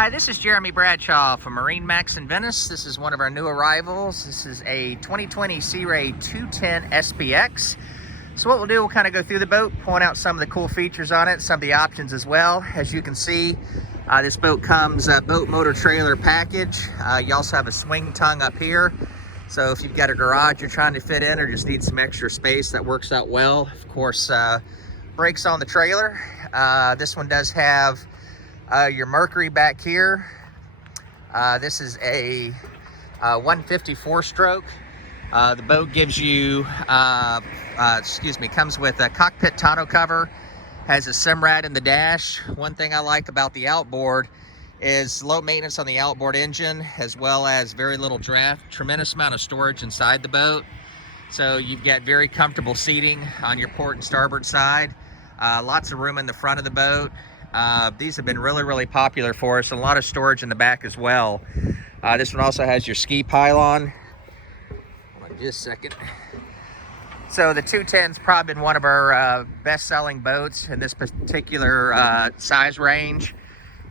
Hi, this is Jeremy Bradshaw from MarineMax in Venice. This is one of our new arrivals. This is a 2020 Sea Ray 210 SPX. So what we'll do, we'll kind of go through the boat, point out some of the cool features on it, some of the options as well. As you can see, this boat comes boat motor trailer package. You also have a swing tongue up here. So if you've got a garage you're trying to fit in or just need some extra space, that works out well. Of course, brakes on the trailer. This one does have your Mercury back here. This is a 154 stroke. The boat gives you, comes with a cockpit tonneau cover, has a Simrad in the dash. One thing I like about the Outboard is low maintenance on the outboard engine, as well as very little draft, tremendous amount of storage inside the boat. So you've got very comfortable seating on your port and starboard side. Lots of room in the front of the boat. These have been really popular for us, and a lot of storage in the back as well. This one also has your ski pylon. Hold on just a second. So the 210's probably been one of our best-selling boats in this particular size range,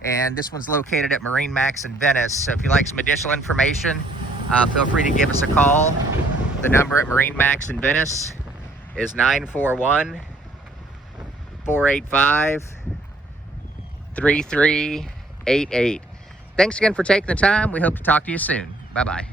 and this one's located at MarineMax in Venice. So if you'd like some additional information, feel free to give us a call. The number at MarineMax in Venice is 941-485-3388. Thanks again for taking the time. We hope to talk to you soon. Bye-bye.